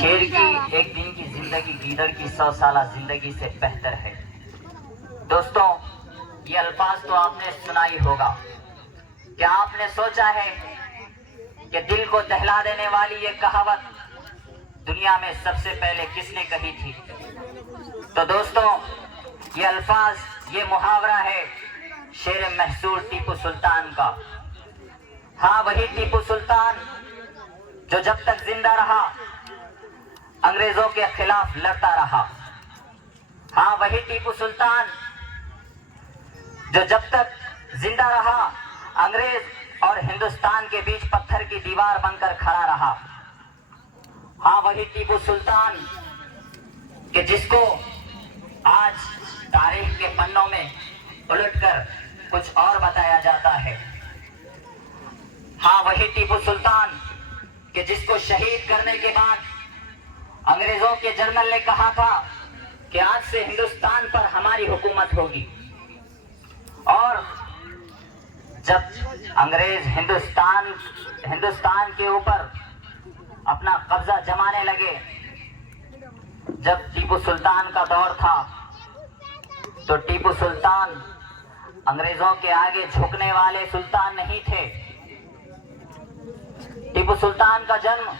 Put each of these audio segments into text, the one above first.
शेर की एक दिन की जिंदगी गीदड़ की 100 साल जिंदगी से बेहतर है। दोस्तों, ये अल्फाज तो आपने सुना ही होगा। क्या आपने सोचा है कि दिल को दहला देने वाली ये कहावत दुनिया में सबसे पहले किसने कही थी? तो दोस्तों, ये अल्फाज, ये मुहावरा है शेर महसूर टीपू सुल्तान का। हाँ, वही टीपू सुल्तान जो जब तक जिंदा रहा अंग्रेजों के खिलाफ लड़ता रहा। हाँ, वही टीपू सुल्तान जो जब तक जिंदा रहा अंग्रेज और हिंदुस्तान के बीच पत्थर की दीवार बनकर खड़ा रहा। हाँ, वही टीपू सुल्तान कि जिसको आज तारीख के पन्नों में उलटकर कुछ और बताया जाता है। हाँ, वही टीपू सुल्तान कि जिसको शहीद करने के बाद अंग्रेजों के जनरल ने कहा था कि आज से हिंदुस्तान पर हमारी हुकूमत होगी, और जब अंग्रेज हिंदुस्तान के ऊपर अपना कब्जा जमाने लगे, जब टीपू सुल्तान का दौर था, तो टीपू सुल्तान अंग्रेजों के आगे झुकने वाले सुल्तान नहीं थे। टीपू सुल्तान का जन्म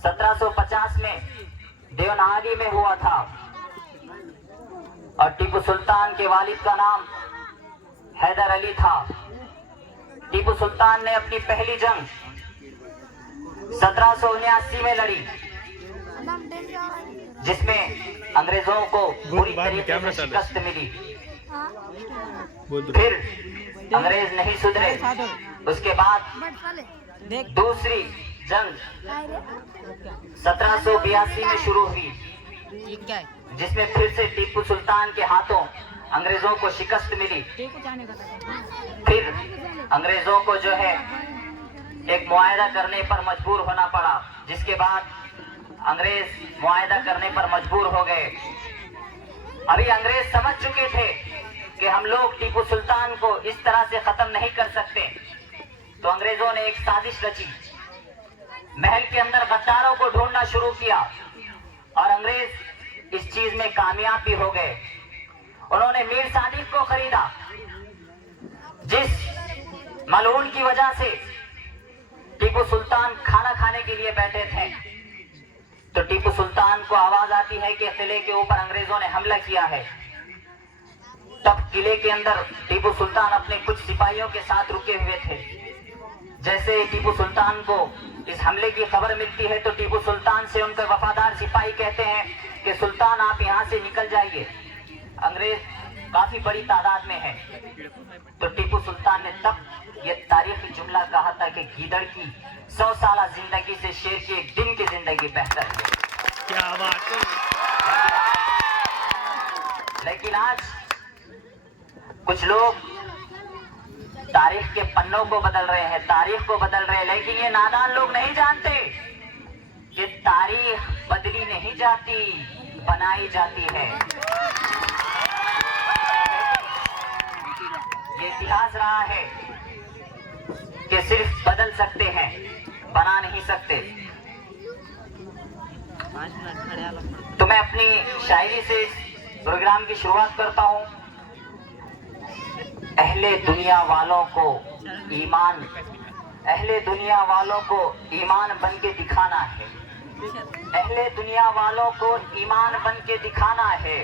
1750 में देवनागरी में हुआ था, और टीपू सुल्तान के वालिद का नाम हैदर अली था। टीपू सुल्तान ने अपनी पहली जंग 1779 में लड़ी, जिसमें अंग्रेजों को बुरी तरीके से शिकस्त मिली। फिर अंग्रेज नहीं सुधरे। उसके बाद दूसरी जंग 1782 में शुरू हुई, जिसमें फिर से टीपू सुल्तान के हाथों अंग्रेजों को शिकस्त मिली। फिर अंग्रेजों को जो है एक मुआहदा करने पर मजबूर होना पड़ा, जिसके बाद अंग्रेज मुआहदा करने पर मजबूर हो गए। अभी अंग्रेज समझ चुके थे कि हम लोग टीपू सुल्तान को इस तरह से खत्म नहीं कर सकते, तो अंग्रेजों ने एक साजिश रची। महल के अंदर गद्दारों को ढूंढना शुरू किया, और अंग्रेज इस चीज में कामयाब भी हो गए। उन्होंने मीर सादिक को खरीदा, जिस मलून की वजह से टीपू सुल्तान खाना खाने के लिए बैठे थे। तो टीपू सुल्तान को आवाज आती है कि किले के ऊपर अंग्रेजों ने हमला किया है। तब किले के अंदर टीपू सुल्तान अपने कुछ सिपाहियों के साथ रुके हुए थे। जैसे टीपू सुल्तान को इस हमले की खबर मिलती है, तो टीपू सुल्तान से उनके वफादार सिपाही कहते हैं कि सुल्तान, आप यहाँ से निकल जाइए, अंग्रेज काफी बड़ी तादाद में है। तो टीपू सुल्तान ने तब ये तारीखी जुमला कहा था कि गीदड़ की 100 साल जिंदगी से शेर की एक दिन की जिंदगी बेहतर है। क्या बात है। लेकिन आज कुछ लोग तारीख के पन्नों को बदल रहे हैं, तारीख को बदल रहे हैं, लेकिन ये नादान लोग नहीं जानते कि तारीख बदली नहीं जाती, बनाई जाती है। ये इतिहास रहा है कि सिर्फ बदल सकते हैं, बना नहीं सकते। तो मैं अपनी शायरी से इस प्रोग्राम की शुरुआत करता हूँ। अहले दुनिया वालों को ईमान बन के दिखाना है। अहले दुनिया वालों को ईमान बन के दिखाना है।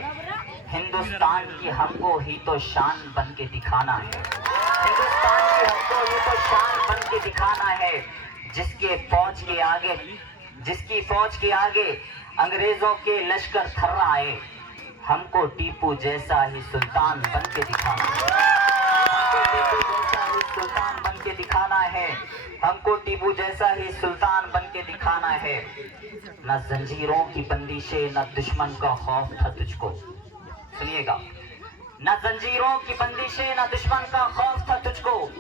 हिंदुस्तान की हमको ही तो शान बन के दिखाना है। हिंदुस्तान की हमको ही तो शान बन के दिखाना है। जिसकी फौज के आगे अंग्रेजों के लश्कर थर्राए, हमको टीपू जैसा ही सुल्तान बन के दिखाना है। सुल्तान बन के दिखाना है। हमको टीपू जैसा ही सुल्तान बन के दिखाना है। न जंजीरों की बंदिशें, न दुश्मन का खौफ था तुझको। सुनिएगा, न जंजीरों की बंदिशें, न दुश्मन का खौफ था तुझको।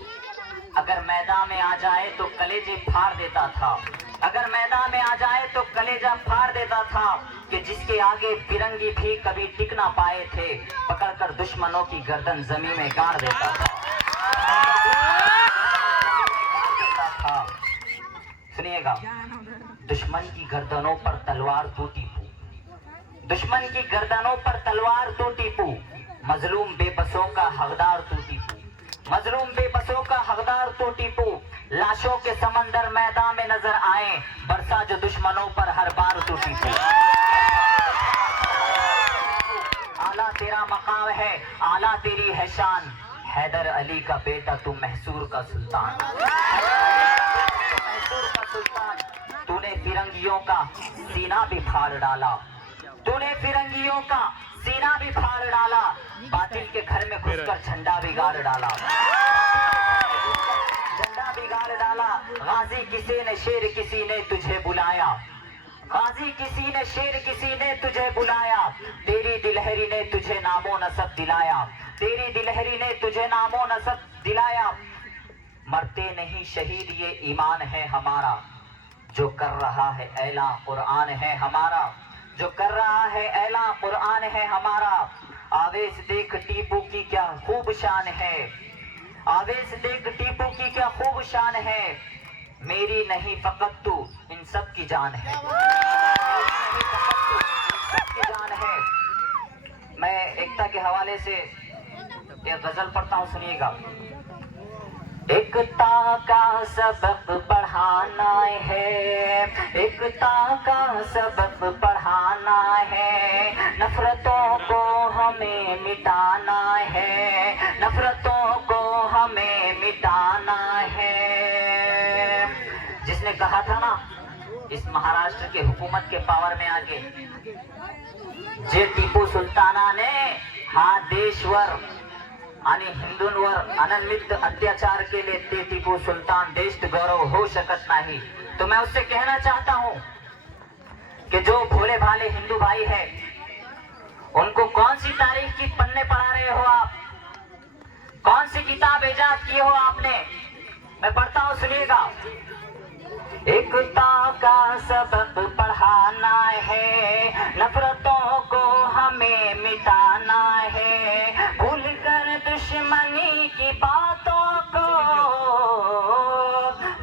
अगर मैदान में आ जाए तो कलेजे फाड़ देता था। अगर मैदान में आ जाए तो कलेजा फाड़ देता था। कि जिसके आगे फिरंगी भी कभी टिक ना पाए थे, पकड़कर दुश्मनों की गर्दन जमीन में गाड़ देता था। सुनिएगा, दुश्मन की गर्दनों पर तलवार तू टीपू, दुश्मन की गर्दनों पर तलवार तू टीपू, मजलूम बेबसों का हकदार तू टीपू, मजलूम बेबसों का हकदार तू टीपू। लाशों के समंदर मैदान में नजर आए, बरसा जो दुश्मनों पर हर बार तू टीपू। आला तेरा मकाम है, आला तेरी है शान, हैदर अली का बेटा तू मैसूर का सुल्तान, मैसूर का सुल्तान। तूने फिरंगियों का सीना भी फाड़ डाला, तूने फिरंगियों का सीना भी फाड़ डाला, बातिल के घर में घुसकर झंडा बिगाड़ डाला, झंडा बिगाड़ डाला। गाजी किसी ने शेर किसी ने तुझे बुलाया, गाजी किसी ने शेर किसी ने तुझे बुलाया, तेरी दिलहरी ने तुझे नामो नसब दिलाया, तेरी दिलहरी ने तुझे नामो नसब दिलाया। मरते नहीं शहीद ये ईमान है हमारा, जो कर रहा है ऐला कुरान है हमारा, जो कर रहा है ऐला कुरान है हमारा। आवेश देख टीपू की क्या खूब शान है, आवेश देख टीपू की क्या खूब शान है, मेरी नहीं फकत तू इन सब की जान है, सबकी जान है। मैं एकता के हवाले से एक गजल पढ़ता हूँ, सुनिएगा। एकता का सबक पढ़ाना है, एकता का सबक पढ़ाना है, नफरतों को हमें मिटाना है, नफरतों को हमें मिटाना है। जिसने कहा था ना इस महाराष्ट्र के हुकूमत के पावर में आके, जे टीपू सुल्ताना ने हा देशवर आणि हिंदूंवर अनन्वित अत्याचार केले, ते टीपू सुल्तान देश गौरव हो शकत नाही। तो मैं उससे कहना चाहता हूं कि जो भोले भाले हिंदू भाई है, उनको कौन सी तारीख की पन्ने पढ़ा रहे हो आप, कौन सी किताब इजाद की हो आपने। मैं पढ़ता हूं, सुनिएगा। एकता का सबक पढ़ाना है, नफरतों को हमें मिटाना है, भूल कर दुश्मनी की बातों को,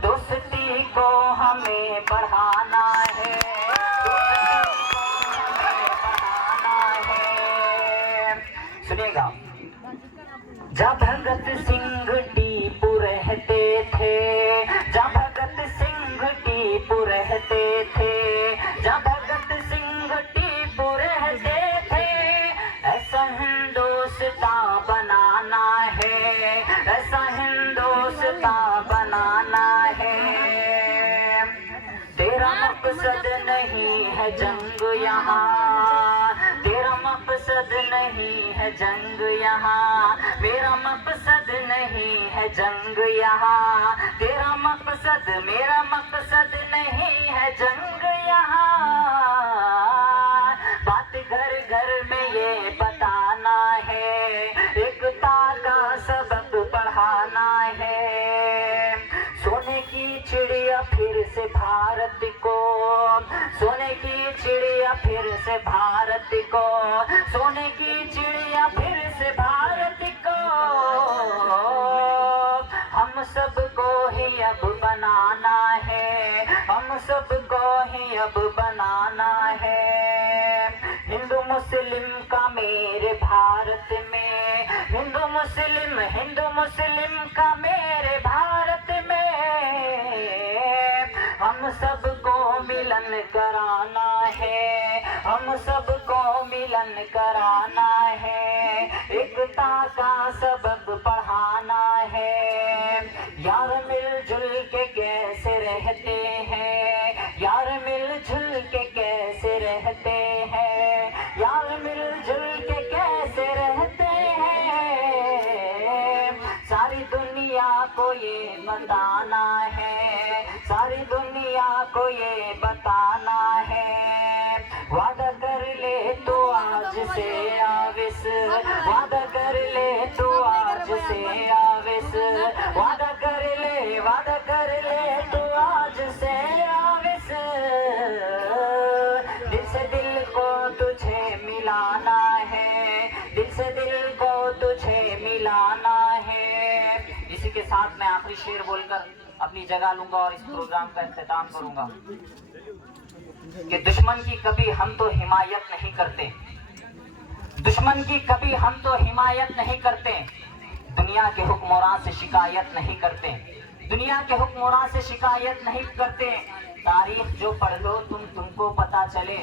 दोस्ती को हमें बढ़ाना है, सुनिएगा। जब भगत सिंह टीपू रहते थे, जब भगत सिंह टीपू रहते थे, जब भगत सिंह टीपू रहते थे, ऐसा हिंदुस्तान बनाना है, ऐसा हिंदुस्तान बनाना है। तेरा मकसद नहीं है जंग यहाँ, तेरा मकसद नहीं है जंग यहाँ, मेरा मकसद नहीं है जंग यहाँ, तेरा मकसद मेरा मकसद नहीं है जंग यहाँ। बात घर घर में ये बताना है, एकता का सबक पढ़ाना है। सोने की चिड़िया फिर से भारत को, सोने की चिड़िया फिर से भारत को, सोने की चिड़िया फिर से भारत को, हम सबको ही अब बनाना है, हम सबको ही अब बनाना है। हिंदू मुस्लिम का मेरे भारत में, हिंदू मुस्लिम का मेरे भारत में, हम सबको मिलन कराना है, हम सबको मिलन कराना है, एकता का सबक पढ़ाना है। यार मिलजुल के कैसे रहते हैं, यार मिलजुल के कैसे रहते हैं, यार मिलजुल के कैसे रहते हैं, सारी दुनिया को ये बताना है, सारी दुनिया को ये बताना है। वादा कर ले तो आज से आविस, वादा कर ले तो आज से आविस, वादा कर ले, वादा कर ले तो आज से आविस। दिल से दिल को तुझे मिलाना है, दिल से दिल को तुझे मिलाना है। इसी के साथ मैं आखिरी शेर बोलकर अपनी जगह लूंगा और इस प्रोग्राम का इख्तिताम करूंगा। कि दुश्मन की कभी हम तो हिमायत नहीं करते, दुश्मन की कभी हम तो हिमायत नहीं करते, दुनिया के हुक्मरान से शिकायत नहीं करते, दुनिया के हुक्मरान से शिकायत नहीं करते। तारीख जो पढ़ लो तुमको पता चले,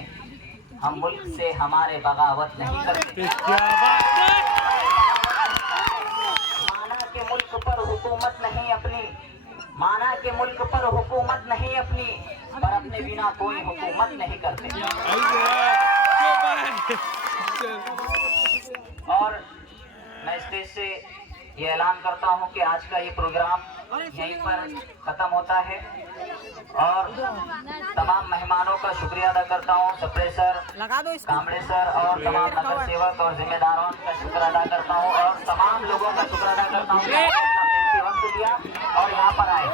हम मुल्क से हमारे बगावत नहीं करते। माना के मुल्क पर हुकूमत नहीं अपनी, माना के मुल्क पर हुकूमत नहीं अपनी, पर अपने बिना कोई हुकूमत नहीं करते। और मैं इस देश से ये ऐलान करता हूँ कि आज का ये प्रोग्राम यहीं पर खत्म होता है और तमाम मेहमानों का शुक्रिया अदा करता हूँ। सप्रे सर, कामड़े सर और तमाम नगर सेवक और जिम्मेदारों का शुक्र अदा करता हूँ और तमाम लोगों का शुक्र अदा करता हूँ कि आपने अपना कीमती वक्त दिया और यहाँ पर आए।